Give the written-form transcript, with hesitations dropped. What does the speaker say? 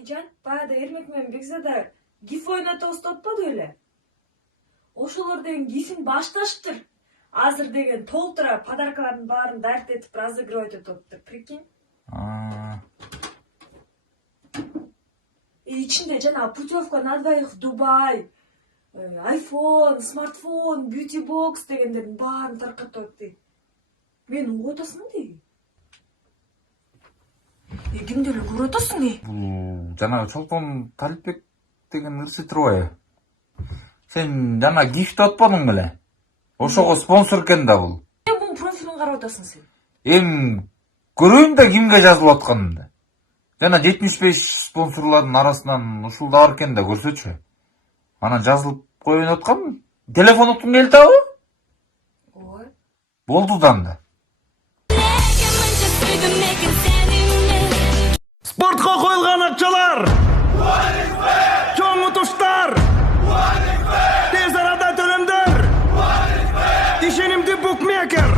Акыйжан, баягы Эрмек менен Бекзада гиф ойнотобуз деп атпады эле? Ошолор деген гифин башташтыр. Азыр деген толтура подаркалардын баарын дартетип разыгрывать этиптир, прикинь. Ичинде жана путевка на двоих в Дубай, айфон, смартфон, бьюти-бокс дегендердин баарын таркатып атты. Мен угуп атасың дейм. Кимди эле көрүп атасың эй? Бул жанагы Чолпон Талипбек деген ырсы турбайбы? Сен жана гифт атпадың беле? Ошого спонсор экен да бул. Бунун профилин карап атасың сен. Көрөйүн да кимге жазылып атканын. Жана 75 спонсорлордун арасынан ушул да бар экен да көрсөчү. Анан жазылып коюн аткам. Телефон уктун келтабы? Ой. Болду да анда. Спортқа қойылған ақшалар! Чоң ұтыштар! Тез арада төлемдер! Ишенимді букмекер!